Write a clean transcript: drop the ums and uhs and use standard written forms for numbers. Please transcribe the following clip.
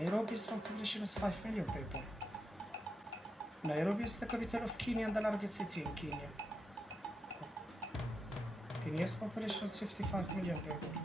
Nairobi's population is 5 million people. Nairobi is the capital of Kenya and the largest city in Kenya. Kenya's population is 55 million people.